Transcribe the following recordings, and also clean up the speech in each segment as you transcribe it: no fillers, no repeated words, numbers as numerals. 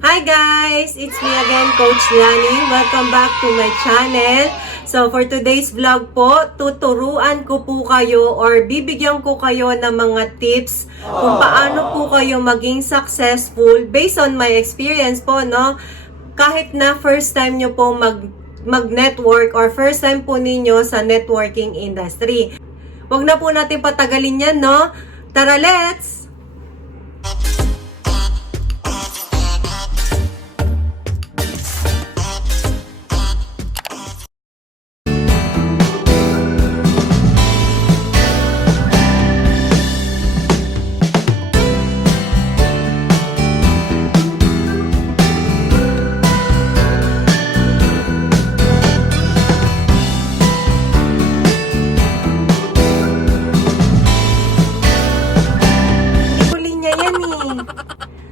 Hi guys! It's me again, Coach Lani. Welcome back to my channel. So for today's vlog po, tuturuan ko po kayo or bibigyan ko kayo ng mga tips kung paano po kayo maging successful based on my experience po, no? Kahit na first time nyo po mag-network or first time po ninyo sa networking industry. Huwag na po natin patagalin yan, no? Tara, let's!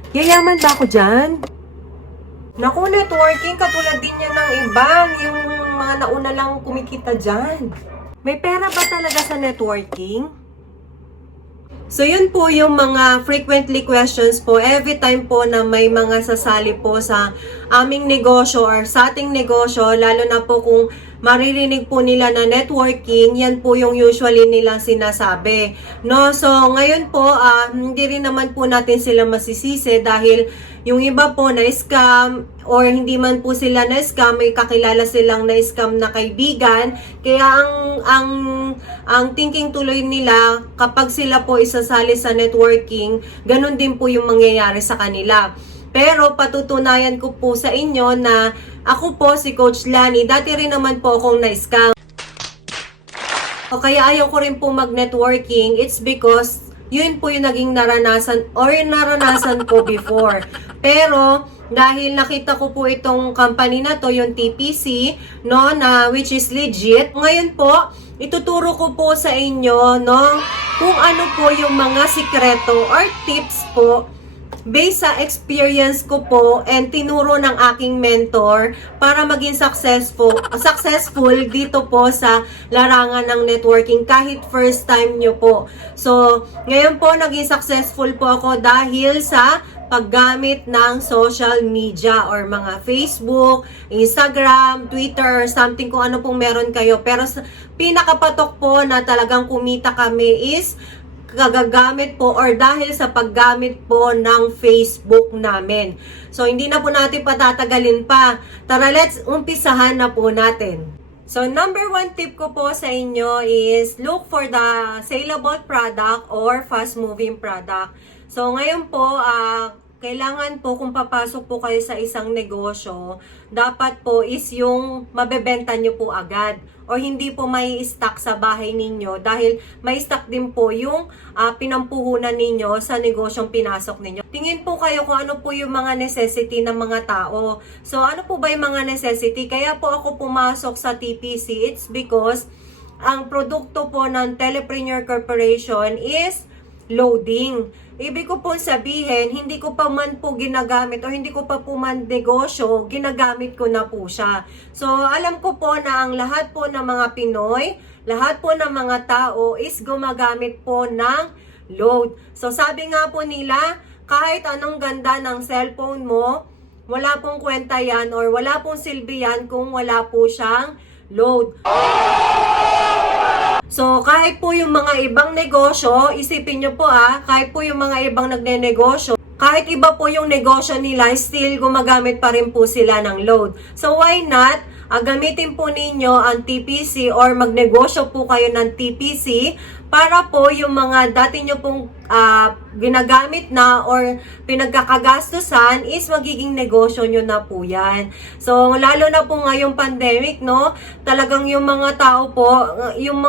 Yayaman ba ako dyan? Naku, networking, katulad din yan ng iba. Yung mga nauna lang kumikita dyan. May pera ba talaga sa networking? So, yun po yung mga frequently questions po every time po na may mga sasali po sa aming negosyo or sa ating negosyo, lalo na po kung maririnig po nila na networking, yan po yung usually nilang sinasabi. No? So, ngayon po, hindi rin naman po natin sila masisisi dahil yung iba po na scam or hindi man po sila na scam, may kakilala silang na scam na kaibigan. Kaya ang thinking tuloy nila, kapag sila po isasali sa networking, ganun din po yung mangyayari sa kanila. Pero patutunayan ko po sa inyo na ako po si Coach Lani, dati rin naman po akong na-scam. O kaya ayaw ko rin po mag-networking, it's because yun po yung naging naranasan or yung naranasan ko before. Pero dahil nakita ko po itong company na to, yung TPC, no, na which is legit. Ngayon po, ituturo ko po sa inyo, no, kung ano po yung mga sikreto or tips po based sa experience ko po and tinuro ng aking mentor para maging successful dito po sa larangan ng networking kahit first time nyo po. So, ngayon po naging successful po ako dahil sa paggamit ng social media or mga Facebook, Instagram, Twitter, something kung ano pong meron kayo. Pero pinakapatok po na talagang kumita kami is kagagamit po or dahil sa paggamit po ng Facebook namin. So, hindi na po natin patatagalin pa. Tara, let's umpisahan na po natin. So, number 1 tip ko po sa inyo is look for the saleable product or fast-moving product. So, ngayon po, kailangan po kung papasok po kayo sa isang negosyo, dapat po is yung mabebenta nyo po agad o hindi po may stock sa bahay ninyo dahil may stock din po yung pinampuhunan ninyo sa negosyong pinasok ninyo. Tingin po kayo kung ano po yung mga necessity ng mga tao. So ano po ba yung mga necessity? Kaya po ako pumasok sa TPC, it's because ang produkto po ng Telepreneur Corporation is loading. Ibig ko po sabihin, hindi ko pa man po ginagamit o hindi ko pa po man negosyo, ginagamit ko na po siya. So, alam ko po na ang lahat po ng mga Pinoy, lahat po ng mga tao is gumagamit po ng load. So, sabi nga po nila, kahit anong ganda ng cellphone mo, wala pong kwenta yan or wala pong silbi yan kung wala po siyang load. So, kahit po yung mga ibang negosyo, isipin nyo po kahit po yung mga ibang nagne-negosyo, kahit iba po yung negosyo nila, still gumagamit pa rin po sila ng load. So, why not? Gamitin po ninyo ang TPC or magnegosyo po kayo ng TPC para po yung mga dati nyo pong ginagamit na or pinagkakagastusan is magiging negosyo nyo na po yan. So, lalo na po ngayong pandemic, no? Talagang yung mga tao po, yung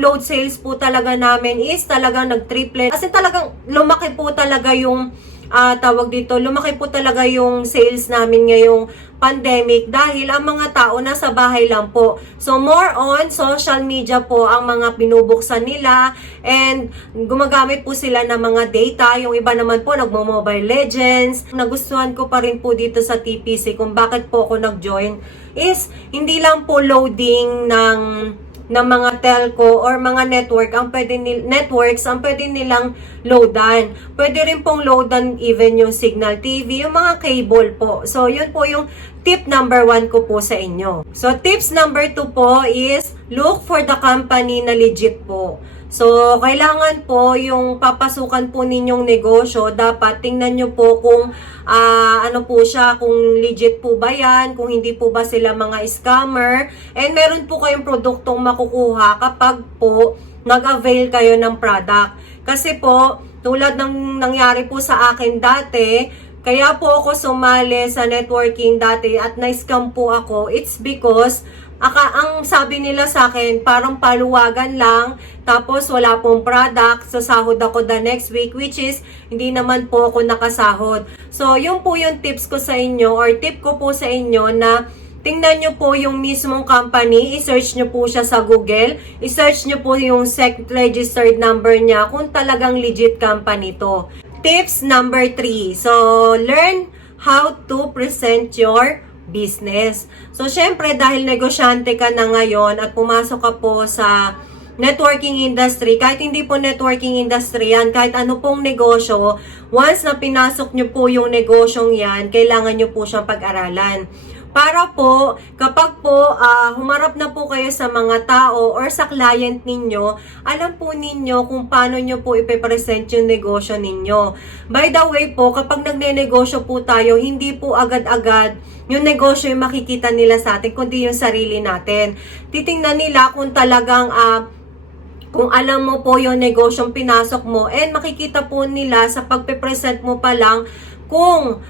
load sales po talaga namin is talagang nag-triple. Kasi talagang lumaki po talaga yung lumaki po talaga yung sales namin ngayong pandemic dahil ang mga tao nasa bahay lang po. So, more on social media po ang mga binubuksan nila and gumagamit po sila ng mga data. Yung iba naman po nagmo-Mobile Legends. Nagustuhan ko pa rin po dito sa TPC kung bakit po ako nag-join is hindi lang po loading ng ng mga telco or mga networks ang pwede nilang loadan. Pwede rin pong loadan even yung Signal TV, yung mga cable po. So, yun po yung tip number 1 ko po sa inyo. So, tips number 2 po is look for the company na legit po. So, kailangan po yung papasukan po ninyong negosyo, dapat tingnan nyo po kung ano po siya, kung legit po ba yan, kung hindi po ba sila mga scammer, and meron po kayong produktong makukuha kapag po nag-avail kayo ng product. Kasi po, tulad ng nangyari po sa akin dati, kaya po ako sumali sa networking dati at na-scam po ako, it's because ang sabi nila sa akin, parang paluwagan lang, tapos wala pong product, sasahod ako the next week, which is, hindi naman po ako nakasahod. So, yun po yung tips ko sa inyo, or tip ko po sa inyo na tingnan nyo po yung mismong company, i-search nyo po siya sa Google, i-search nyo po yung SEC registered number niya kung talagang legit company to. Tips number 3. So, learn how to present your business. So, syempre, dahil negosyante ka na ngayon at pumasok ka po sa networking industry, kahit hindi po networking industry yan, kahit ano pong negosyo, once na pinasok nyo po yung negosyong yan, kailangan nyo po siyang pag-aralan. Para po, kapag po humarap na po kayo sa mga tao or sa client ninyo, alam po ninyo kung paano nyo po ipipresent yung negosyo ninyo. By the way po, kapag nagne-negosyo po tayo, hindi po agad-agad yung negosyo yung makikita nila sa atin, kundi yung sarili natin. Titingnan nila kung talagang kung alam mo po yung negosyong pinasok mo, and makikita po nila sa pagpe-present mo pa lang kung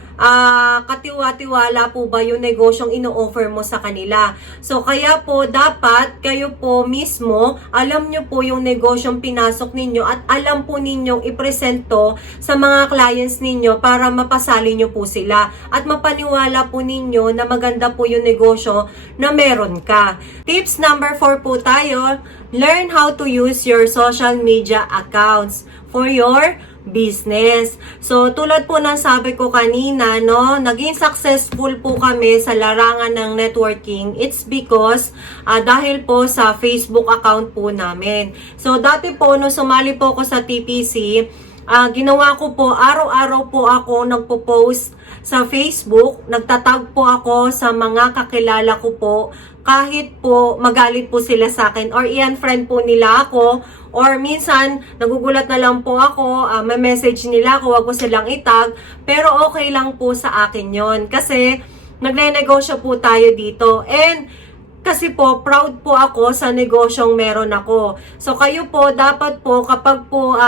katiwa-tiwala po ba yung negosyong ino-offer mo sa kanila. So, kaya po dapat kayo po mismo, alam nyo po yung negosyong pinasok ninyo at alam po ninyong i-present to sa mga clients ninyo para mapasali nyo po sila at mapaniwala po ninyo na maganda po yung negosyo na meron ka. Tips number 4 po tayo, learn how to use your social media accounts for your business. So, tulad po ng sabi ko kanina, no, naging successful po kami sa larangan ng networking. It's because dahil po sa Facebook account po namin. So, dati po, no, sumali po ako sa TPC, ginawa ko po, araw-araw po ako nagpo-post sa Facebook, nagtatag po ako sa mga kakilala ko po, kahit po magalit po sila sa akin or i-unfriend po nila ako, or minsan nagugulat na lang po ako, may message nila ako, wag ko silang itag, pero okay lang po sa akin yon kasi nagne-negosyo po tayo dito, and kasi po proud po ako sa negosyong meron ako. So kayo po dapat po kapag po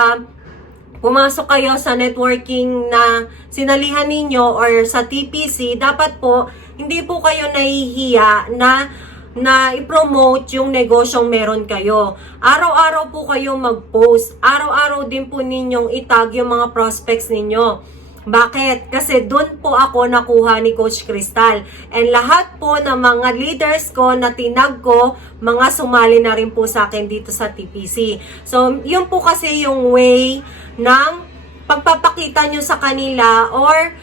pumasok kayo sa networking na sinalihan ninyo or sa TPC, dapat po hindi po kayo nahihiya na i-promote yung negosyong meron kayo. Araw-araw po kayo mag-post. Araw-araw din po ninyong itag yung mga prospects ninyo. Bakit? Kasi doon po ako nakuha ni Coach Crystal. And lahat po ng mga leaders ko na tinag ko, mga sumali na rin po sa akin dito sa TPC. So, yun po kasi yung way ng pagpapakita nyo sa kanila or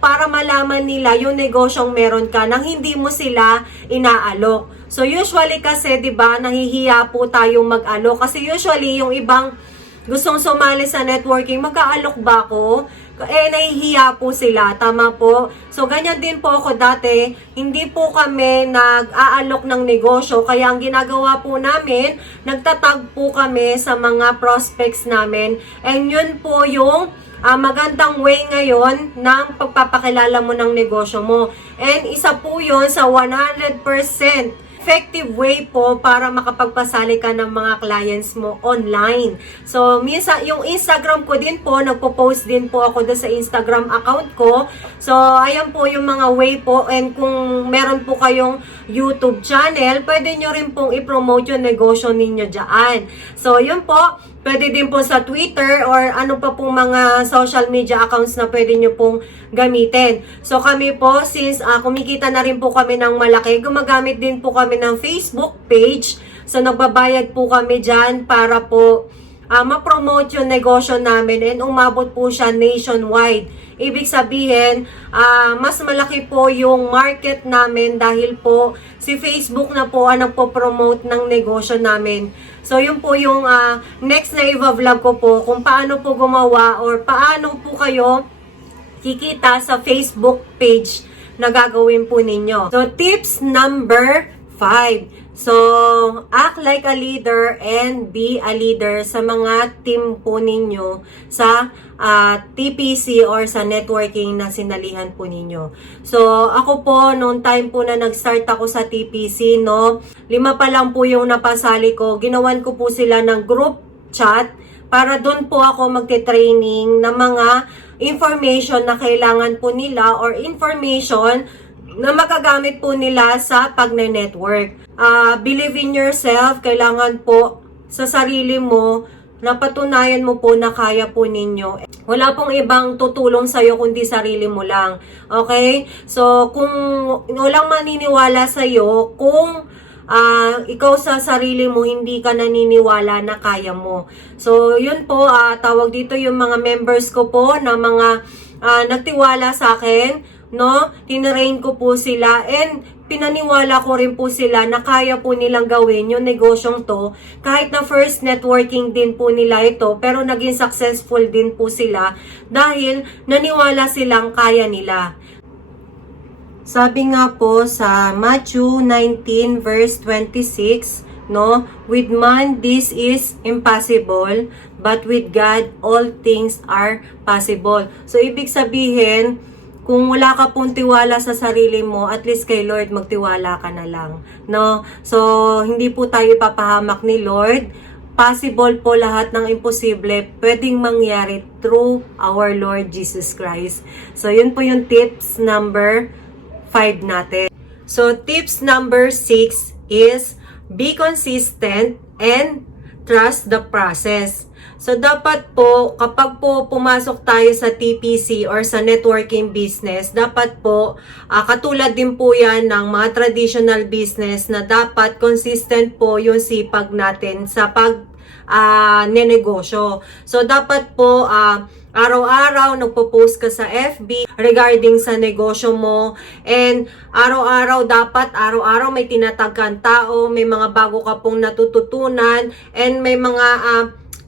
para malaman nila yung negosyong meron ka nang hindi mo sila inaalok. So usually kasi 'di ba, nahihiya po tayong mag-alok kasi usually yung ibang gustong sumali sa networking, mag-aalok ba ako? Nahihiya po sila, tama po. So ganyan din po ako dati, hindi po kami nag-aalok ng negosyo, kaya ang ginagawa po namin, nagtatag po kami sa mga prospects namin, and yun po yung magandang way ngayon ng pagpapakilala mo ng negosyo mo. And isa po yun sa 100% effective way po para makapagpasali ka ng mga clients mo online. So, minsan, yung Instagram ko din po, nagpo-post din po ako doon sa Instagram account ko. So, ayan po yung mga way po. And kung meron po kayong YouTube channel, pwede nyo rin pong i-promote yung negosyo ninyo dyan. So, yun po. Pwede din po sa Twitter or ano pa pong mga social media accounts na pwede nyo pong gamitin. So kami po, since kumikita na rin po kami ng malaki, gumagamit din po kami ng Facebook page. So nagbabayad po kami dyan para po ma-promote yung negosyo namin and umabot po siya nationwide. Ibig sabihin, mas malaki po yung market namin dahil po si Facebook na po ang nagpo-promote ng negosyo namin. So yun po yung next na i-vlog ko po kung paano po gumawa or paano po kayo kikita sa Facebook page na gagawin po ninyo. So tips number 5. So, act like a leader and be a leader sa mga team po ninyo sa TPC or sa networking na sinalihan po ninyo. So, ako po, noong time po na nag-start ako sa TPC, no, 5 pa lang po yung napasali ko. Ginawan ko po sila ng group chat para doon po ako magte-training ng mga information na kailangan po nila or information na magagamit po nila sa pagne-network. Believe in yourself, kailangan po sa sarili mo, napatunayan mo po na kaya po ninyo. Wala pong ibang tutulong sa'yo kundi sarili mo lang. Okay? So, kung walang maniniwala sa'yo, kung ikaw sa sarili mo, hindi ka naniniwala na kaya mo. So, yun po, tawag dito yung mga members ko po na mga nagtiwala sa akin, no? Tinrain ko po sila and pinaniwala ko rin po sila na kaya po nilang gawin yung negosyong to. Kahit na first networking din po nila ito, pero naging successful din po sila dahil naniwala silang kaya nila. Sabi nga po sa Matthew 19 verse 26, no? With man this is impossible, but with God all things are possible. So ibig sabihin, kung wala ka pong tiwala sa sarili mo, at least kay Lord magtiwala ka na lang, no? So hindi po tayo ipapahamak ni Lord. Possible po lahat ng imposible pwedeng mangyari through our Lord Jesus Christ. So yun po yung tips number 5 natin. So tips number 6 is be consistent and trust the process. So dapat po kapag po pumasok tayo sa TPC or sa networking business, dapat po katulad din po yan ng mga traditional business na dapat consistent po yung sipag natin sa nenegosyo. So dapat po araw-araw nagpo-post ka sa FB regarding sa negosyo mo, and araw-araw may tinatag kang tao, may mga bago ka pong natututunan, and may mga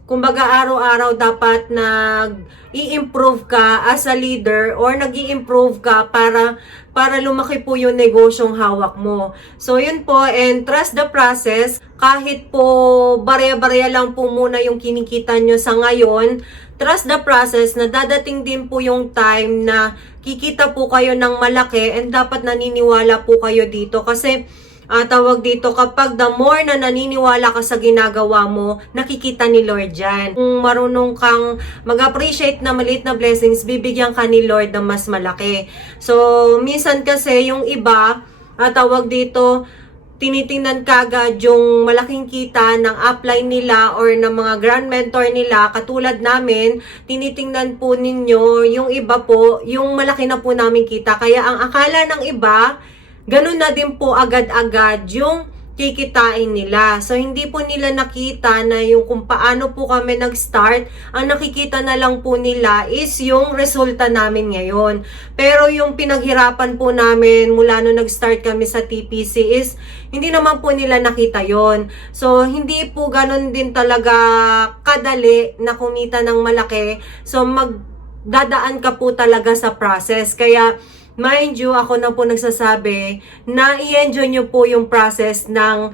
kumbaga araw-araw dapat nag-i-improve ka as a leader or nag-i-improve ka para lumaki po yung negosyong hawak mo. So yun po, and trust the process. Kahit po barya-barya lang po muna yung kinikita nyo sa ngayon, trust the process na dadating din po yung time na kikita po kayo ng malaki, and dapat naniniwala po kayo dito kasi tawag dito, kapag the more na naniniwala ka sa ginagawa mo, nakikita ni Lord dyan. Kung marunong kang mag-appreciate na maliit na blessings, bibigyan ka ni Lord ng mas malaki. So, minsan kasi yung iba, tawag dito, tinitingnan kagad yung malaking kita ng upline nila or ng mga grand mentor nila, katulad namin, tinitingnan po ninyo yung iba po, yung malaki na po namin kita. Kaya ang akala ng iba, ganun na din po agad-agad yung kikitain nila. So, hindi po nila nakita na yung kung paano po kami nag-start. Ang nakikita na lang po nila is yung resulta namin ngayon. Pero yung pinaghirapan po namin mula nung nag-start kami sa TPC is hindi naman po nila nakita yon. So, hindi po ganun din talaga kadali na kumita ng malaki. So, magdadaan ka po talaga sa process. Kaya, mind you, ako na po nagsasabi na i-enjoy nyo po yung process ng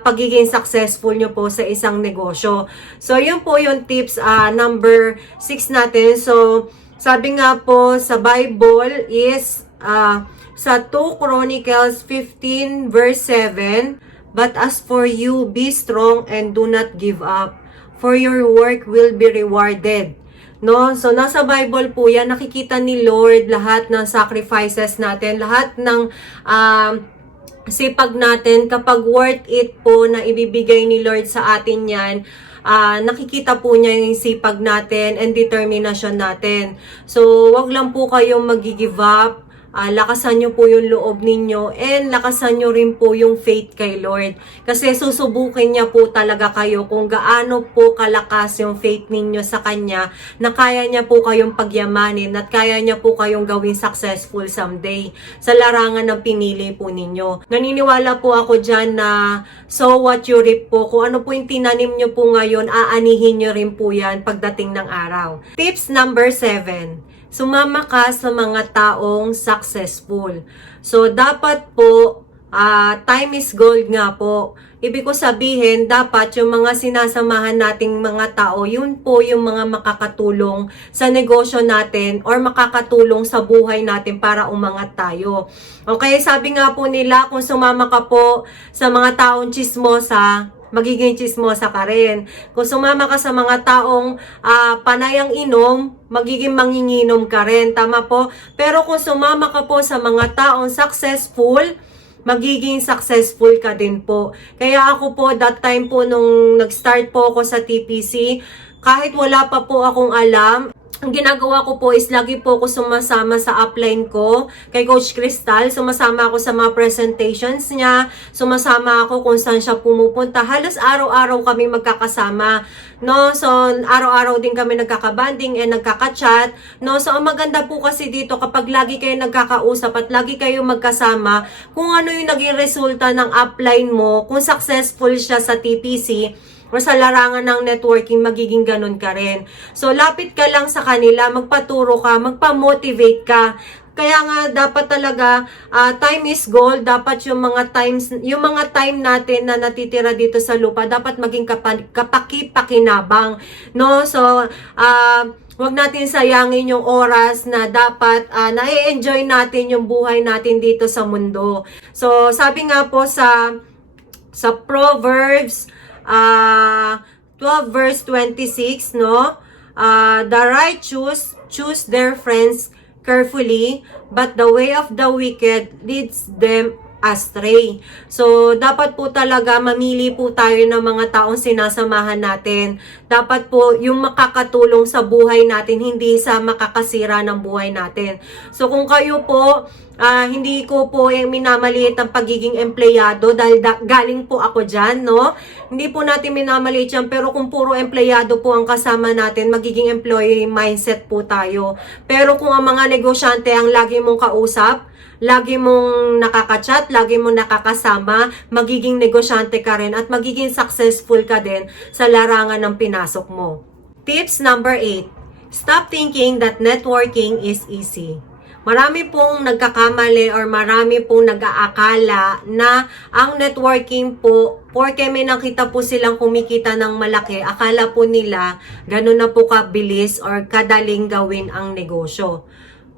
pagiging successful nyo po sa isang negosyo. So, yun po yung tips number 6 natin. So, sabi nga po sa Bible is sa 2 Chronicles 15 verse 7, but as for you, be strong and do not give up, for your work will be rewarded. No? So, nasa Bible po yan, nakikita ni Lord lahat ng sacrifices natin, lahat ng sipag natin. Kapag worth it po na ibibigay ni Lord sa atin yan, nakikita po niya yung sipag natin and determination natin. So, wag lang po kayong mag-give up. lakasan nyo po yung loob ninyo and lakasan nyo rin po yung faith kay Lord. Kasi susubukin niya po talaga kayo kung gaano po kalakas yung faith ninyo sa Kanya na kaya niya po kayong pagyamanin at kaya niya po kayong gawin successful someday sa larangan ng pinili po ninyo. Naniniwala po ako dyan na so what you reap po, kung ano po yung tinanim nyo po ngayon, aanihin nyo rin po yan pagdating ng araw. Tips number 7. Sumama ka sa mga taong successful. So, dapat po, time is gold nga po. Ibig ko sabihin, dapat yung mga sinasamahan nating mga tao, yun po yung mga makakatulong sa negosyo natin or makakatulong sa buhay natin para umangat tayo. Okay, sabi nga po nila, kung sumama ka po sa mga taong chismosa, magiging chismosa ka rin. Kung sumama ka sa mga taong panayang inom, magiging manginginom ka rin. Tama po? Pero kung sumama ka po sa mga taong successful, magiging successful ka din po. Kaya ako po, that time po nung nag-start po ako sa TPC, kahit wala pa po akong alam, ang ginagawa ko po is lagi po ako sumasama sa upline ko kay Coach Crystal. Sumasama ako sa mga presentations niya. Sumasama ako kung saan siya pumupunta. Halos araw-araw kami magkakasama. No? So, araw-araw din kami nagkakabanding and nagkaka-chat. No? So, ang maganda po kasi dito kapag lagi kayo nagkakausap at lagi kayo magkasama, kung ano yung naging resulta ng upline mo, kung successful siya sa TPC, o sa larangan ng networking, magiging ganun ka rin. So, lapit ka lang sa kanila, magpaturo ka, magpa-motivate ka. Kaya nga, dapat talaga, time is gold. Dapat yung mga time natin na natitira dito sa lupa, dapat maging kapaki-pakinabang. No? So, wag natin sayangin yung oras na dapat na-enjoy natin yung buhay natin dito sa mundo. So, sabi nga po sa Proverbs, 12 verse 26, no? The righteous choose their friends carefully, but the way of the wicked leads them astray. So, dapat po talaga mamili po tayo ng mga taong sinasamahan natin. Dapat po yung makakatulong sa buhay natin, hindi sa makakasira ng buhay natin. So, kung kayo po, hindi ko po yung minamaliit ang pagiging empleyado dahil galing po ako dyan, no? Hindi po natin minamaliit yan, pero kung puro empleyado po ang kasama natin, magiging employee mindset po tayo. Pero kung ang mga negosyante ang lagi mong kausap, lagi mong nakaka-chat, lagi mong nakakasama, magiging negosyante ka rin at magiging successful ka din sa larangan ng pinasok mo. Tips number 8. Stop thinking that networking is easy. Marami pong nagkakamali or marami pong nag-aakala na ang networking po, porque may nakita po silang kumikita ng malaki, akala po nila ganun na po kabilis or kadaling gawin ang negosyo.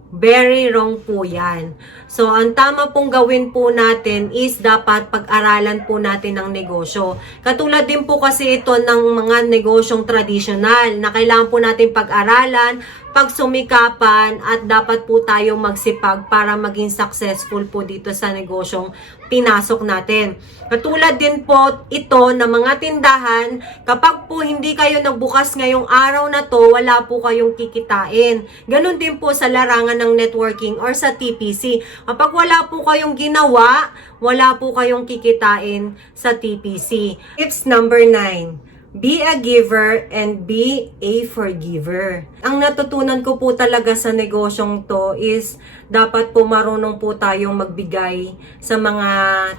Very wrong po yan. So, ang tama pong gawin po natin is dapat pag-aralan po natin ang negosyo. Katulad din po kasi ito ng mga negosyong tradisyonal na kailangan po natin pag-aralan, pagsumikapan at dapat po tayong magsipag para maging successful po dito sa negosyong pinasok natin. Katulad din po ito ng mga tindahan, kapag po hindi kayo nagbukas ngayong araw na to, wala po kayong kikitain. Ganon din po sa larangan ng networking or sa TPC. Kapag wala po kayong ginawa, wala po kayong kikitain sa TPC. Tips number 9. Be a giver and be a forgiver. Ang natutunan ko po talaga sa negosyong to is dapat po marunong po tayong magbigay sa mga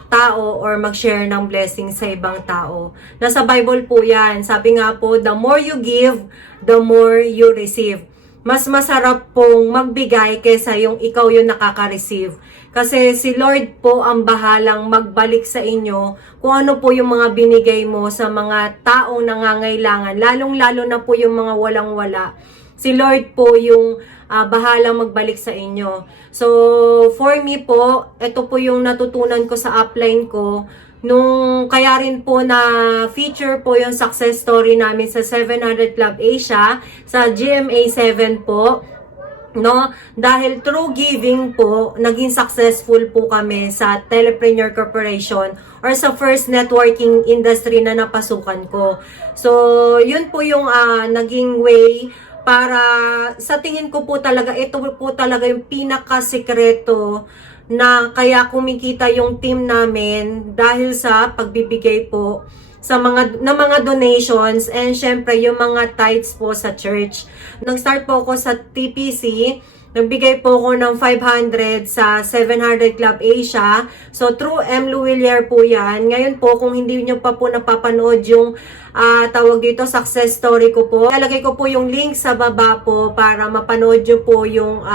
tao or mag-share ng blessing sa ibang tao. Nasa Bible po yan. Sabi nga po, the more you give, the more you receive. Mas masarap pong magbigay kaysa yung ikaw yung nakaka-receive. Kasi si Lord po ang bahalang magbalik sa inyo kung ano po yung mga binigay mo sa mga taong nangangailangan. Lalong-lalo na po yung mga walang-wala. Si Lord po yung bahalang magbalik sa inyo. So, for me po, ito po yung natutunan ko sa upline ko. Kaya rin po na feature po yung success story namin sa 700 Club Asia, sa GMA 7 po. No, dahil through giving po, naging successful po kami sa Telepreneur Corporation or sa first networking industry na napasukan ko. So, yun po yung naging way para sa tingin ko po talaga, ito po talaga yung pinakasikreto na kaya kumikita yung team namin dahil sa pagbibigay po sa mga donations and syempre yung mga tithes po sa church. Nag-start po ako sa TPC. Nagbigay po ako ng 500 sa 700 Club Asia. So, through M. Luwilier po yan. Ngayon po, kung hindi nyo pa po napapanood yung tawag dito, success story ko po, lalagay ko po yung link sa baba po para mapanood nyo po yung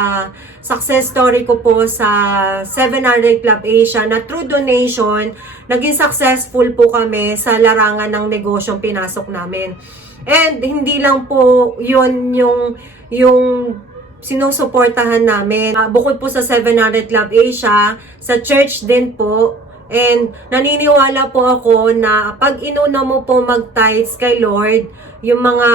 success story ko po sa 700 Club Asia na through donation, naging successful po kami sa larangan ng negosyong pinasok namin. And hindi lang po yun yung sinusuportahan namin. Bukod po sa 700 Club Asia, sa church din po. And naniniwala po ako na pag inuna mo po mag-tithes kay Lord, yung mga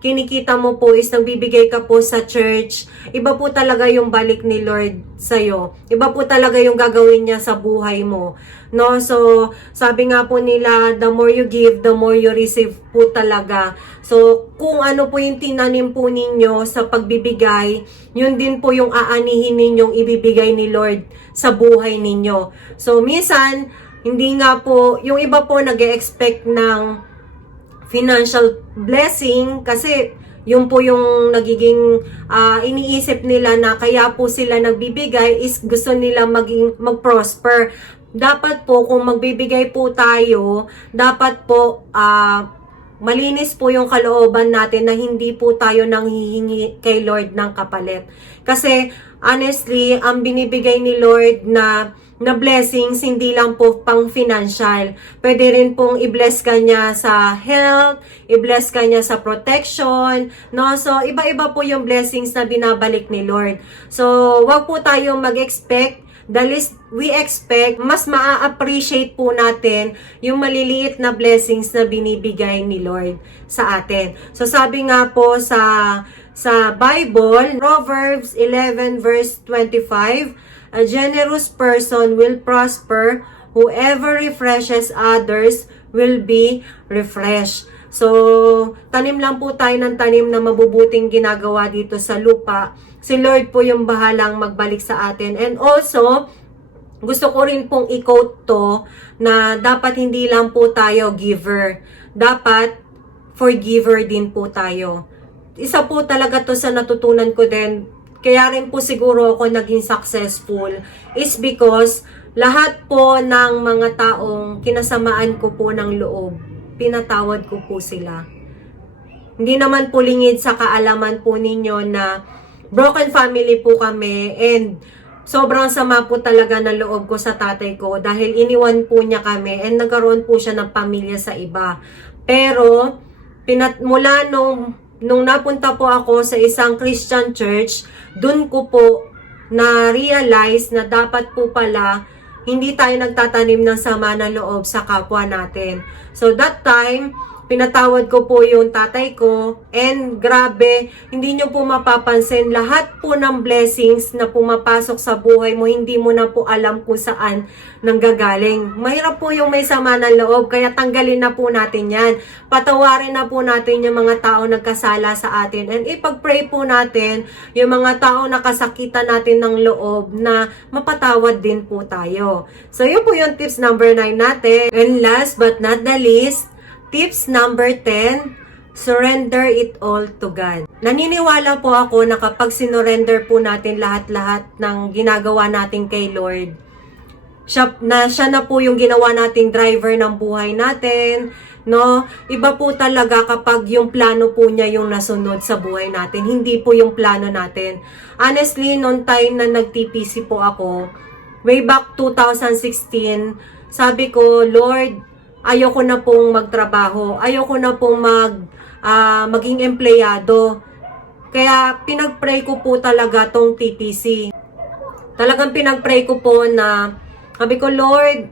kinikita mo po is nagbibigay ka po sa church, iba po talaga yung balik ni Lord sa'yo. Iba po talaga yung gagawin niya sa buhay mo. No? So, sabi nga po nila, the more you give, the more you receive po talaga. So, kung ano po yung tinanim po ninyo sa pagbibigay, yun din po yung aanihin ninyong ibibigay ni Lord sa buhay ninyo. So, minsan, hindi nga po, yung iba po nag-expect ng financial blessing kasi yun po yung nagiging iniisip nila na kaya po sila nagbibigay is gusto nila mag-prosper. Dapat po kung magbibigay po tayo, dapat po malinis po yung kalooban natin na hindi po tayo nanghihingi kay Lord ng kapalit. Kasi honestly, ang binibigay ni Lord na blessings, hindi lang po pang financial. Pwede rin pong i-bless ka niya sa health, i-bless ka niya sa protection, no? So, iba-iba po yung blessings na binabalik ni Lord. So, wag po tayo mag-expect. The least we expect, mas maa-appreciate po natin yung maliliit na blessings na binibigay ni Lord sa atin. So, sabi nga po sa Bible, Proverbs 11 verse 25, a generous person will prosper. Whoever refreshes others will be refreshed. So, tanim lang po tayo ng tanim na mabubuting ginagawa dito sa lupa. Si Lord po yung bahalang magbalik sa atin. And also, gusto ko rin pong i-quote to na dapat hindi lang po tayo giver. Dapat forgiver din po tayo. Isa po talaga to sa natutunan ko din. Kaya rin po siguro ako naging successful is because lahat po ng mga taong kinasamaan ko po ng loob, pinatawad ko po sila. Hindi naman po lingid sa kaalaman po ninyo na broken family po kami and sobrang sama po talaga ng loob ko sa tatay ko dahil iniwan po niya kami and nagkaroon po siya ng pamilya sa iba. Pero mula nung napunta po ako sa isang Christian church, dun ko po na-realize na dapat po pala hindi tayo nagtatanim ng sama ng loob sa kapwa natin. So that time, pinatawad ko po yung tatay ko and grabe, hindi nyo po mapapansin lahat po ng blessings na pumapasok sa buhay mo, hindi mo na po alam kung saan nanggagaling. Mahirap po yung may sama ng loob, kaya tanggalin na po natin yan. Patawarin na po natin yung mga tao nagkasala sa atin and ipag-pray po natin yung mga tao nakasakitan natin ng loob na mapatawad din po tayo. So yun po yung tips number 9 natin. And last but not the least, tips number 10, surrender it all to God. Naniniwala po ako na kapag sinurrender po natin lahat-lahat ng ginagawa natin kay Lord, siya na po yung ginawa nating driver ng buhay natin, no? Iba po talaga kapag yung plano po niya yung nasunod sa buhay natin, hindi po yung plano natin. Honestly, noong time na nag-TPC po ako, way back 2016, sabi ko, Lord, ayoko na pong magtrabaho. Ayoko na pong maging empleyado. Kaya pinag-pray ko po talaga tong TPC. Talagang pinag-pray ko po na, sabi ko, Lord,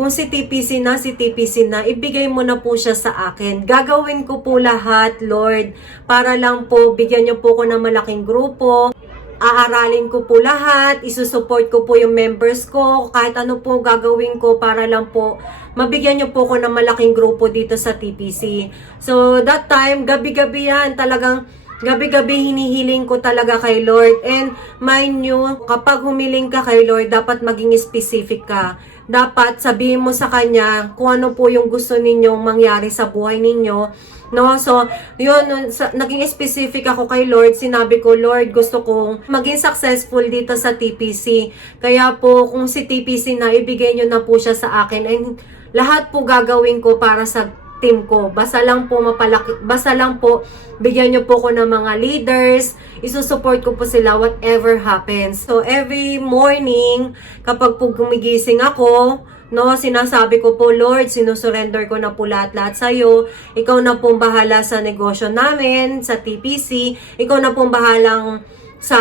kung si TPC na, ibigay mo na po siya sa akin. Gagawin ko po lahat, Lord, para lang po bigyan niyo po ko ng malaking grupo. Aaralin ko po lahat, isusupport ko po yung members ko, kahit ano po gagawin ko para lang po mabigyan nyo po ko ng malaking grupo dito sa TPC. So, that time, gabi-gabi yan, talagang gabi-gabi hinihiling ko talaga kay Lord. And mind you, kapag humiling ka kay Lord, dapat maging specific ka. Dapat sabihin mo sa Kanya kung ano po yung gusto ninyong mangyari sa buhay ninyo. No, so, yun, naging specific ako kay Lord. Sinabi ko, Lord, gusto kong maging successful dito sa TPC. Kaya po, kung si TPC na, ibigay nyo na po siya sa akin. And lahat po gagawin ko para sa team ko. Basta lang po, bigyan nyo po ko ng mga leaders. Isusupport ko po sila whatever happens. So, every morning, kapag po gumigising ako, no, sinasabi ko po, Lord, sinusurrender ko na po lahat-lahat sa'yo. Ikaw na pong bahala sa negosyo namin, sa TPC. Ikaw na pong bahalang sa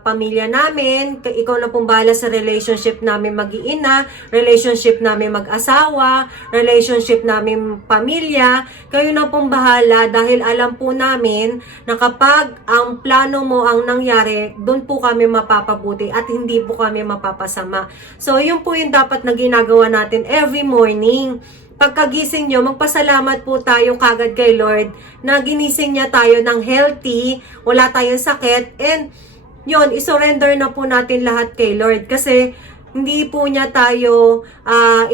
pamilya namin. Ikaw na pong bahala sa relationship namin mag-iina, relationship namin mag-asawa, relationship namin pamilya. Kayo na pong bahala dahil alam po namin na kapag ang plano mo ang nangyari, doon po kami mapapabuti at hindi po kami mapapasama. So, yun po yung dapat na ginagawa natin every morning. Pagkagising nyo, magpasalamat po tayo kagad kay Lord na ginising niya tayo ng healthy, wala tayong sakit, and yun, isurrender na po natin lahat kay Lord kasi hindi po niya tayo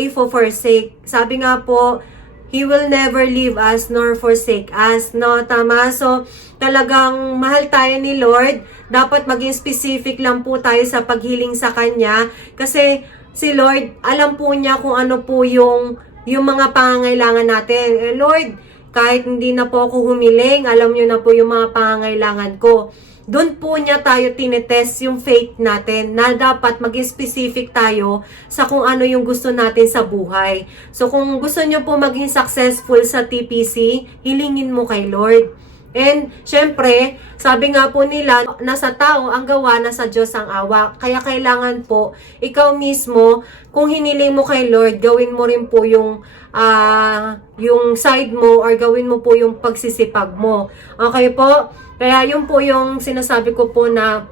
i-forsake. Sabi nga po, He will never leave us nor forsake us. No, tama? So, talagang mahal tayo ni Lord. Dapat maging specific lang po tayo sa paghiling sa Kanya kasi si Lord, alam po niya kung ano po yung mga pangangailangan natin. Eh, Lord, kahit hindi na po ako humiling, alam niyo na po yung mga pangangailangan ko. Doon po niya tayo tinetest yung faith natin na dapat maging specific tayo sa kung ano yung gusto natin sa buhay. So kung gusto niyo po maging successful sa TPC, hilingin mo kay Lord. And, syempre, sabi nga po nila, nasa tao ang gawa, nasa Diyos ang awa. Kaya kailangan po, ikaw mismo, kung hiniling mo kay Lord, gawin mo rin po yung side mo or gawin mo po yung pagsisipag mo. Okay po? Kaya yun po yung sinasabi ko po na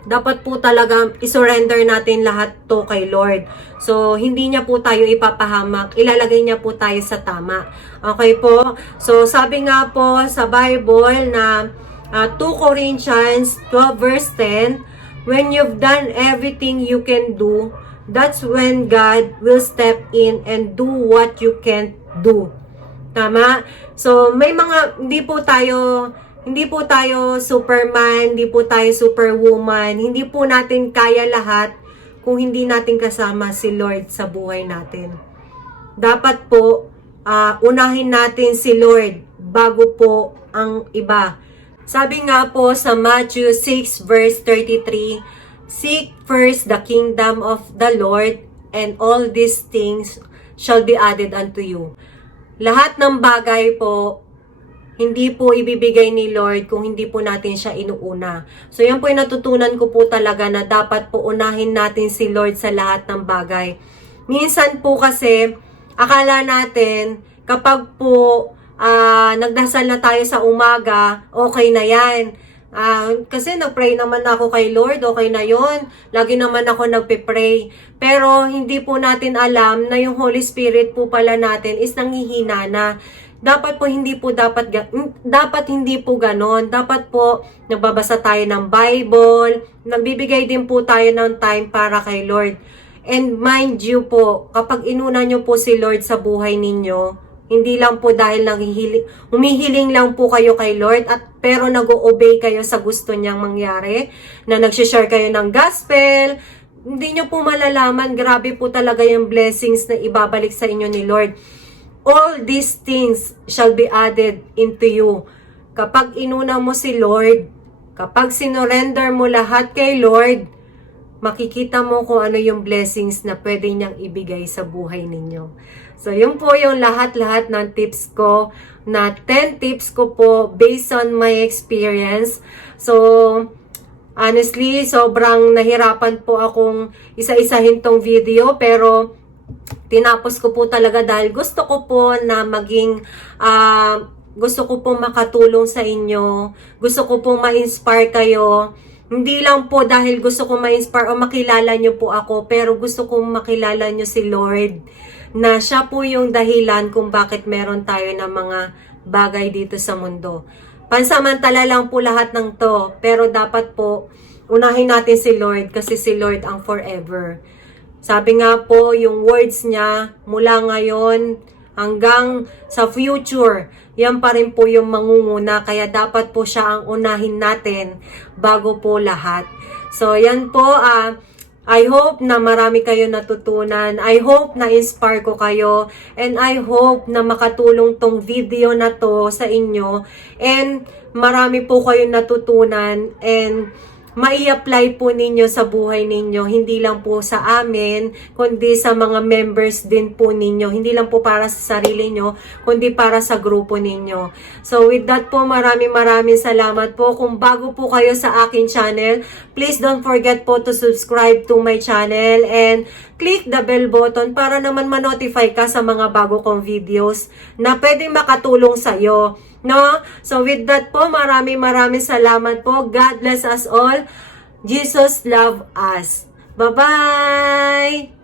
dapat po talaga isurrender natin lahat to kay Lord. So, hindi niya po tayo ipapahamak. Ilalagay niya po tayo sa tama. Okay po? So, sabi nga po sa Bible na 2 Corinthians 12 verse 10, when you've done everything you can do, that's when God will step in and do what you can't do. Tama? So, may mga, hindi po tayo Superman, hindi po tayo Superwoman, hindi po natin kaya lahat kung hindi natin kasama si Lord sa buhay natin. Dapat po, unahin natin si Lord bago po ang iba. Sabi nga po sa Matthew 6 verse 33, seek first the kingdom of the Lord and all these things shall be added unto you. Lahat ng bagay po, hindi po ibibigay ni Lord kung hindi po natin siya inuuna. So, yan po yung natutunan ko po talaga na dapat po unahin natin si Lord sa lahat ng bagay. Minsan po kasi, akala natin, kapag po nagdasal na tayo sa umaga, okay na yan. Kasi nagpray naman ako kay Lord, okay na yon. Lagi naman ako nagpe-pray. Pero hindi po natin alam na yung Holy Spirit po pala natin is nanghihina na. Dapat hindi po ganon. Dapat po nagbabasa tayo ng Bible, nagbibigay din po tayo ng time para kay Lord. And mind you po, kapag inuna nyo po si Lord sa buhay ninyo, hindi lang po dahil humihiling lang po kayo kay Lord, pero nag-o-obey kayo sa gusto niyang mangyari, na nag-share kayo ng gospel, hindi nyo po malalaman, grabe po talaga yung blessings na ibabalik sa inyo ni Lord. All these things shall be added into you. Kapag inuna mo si Lord, kapag sinurrender mo lahat kay Lord, makikita mo kung ano yung blessings na pwede niyang ibigay sa buhay ninyo. So, yun po yung lahat-lahat ng tips ko, na 10 tips ko po based on my experience. So, honestly, sobrang nahirapan po akong isa-isahin tong video, pero tinapos ko po talaga dahil gusto ko po na gusto ko po makatulong sa inyo, gusto ko po ma-inspire kayo. Hindi lang po dahil gusto ko ma-inspire o makilala nyo po ako, pero gusto kong makilala nyo si Lord, na siya po yung dahilan kung bakit meron tayo ng mga bagay dito sa mundo. Pansamantala lang po lahat ng to. Pero dapat po, unahin natin si Lord kasi si Lord ang forever. Sabi nga po, yung words niya mula ngayon hanggang sa future, yan pa rin po yung mangunguna. Kaya dapat po siya ang unahin natin bago po lahat. So, yan po, I hope na marami kayo natutunan. I hope na inspire ko kayo. And I hope na makatulong tong video na to sa inyo. And marami po kayo natutunan. And mai-apply po ninyo sa buhay ninyo. Hindi lang po sa amin, kundi sa mga members din po ninyo. Hindi lang po para sa sarili nyo, kundi para sa grupo ninyo. So with that po, maraming salamat po. Kung bago po kayo sa akin channel, please don't forget po to subscribe to my channel and click the bell button para naman ma-notify ka sa mga bago kong videos na pwedeng makatulong sa'yo. No? So with that po, maraming salamat po. God bless us all. Jesus love us. Bye-bye!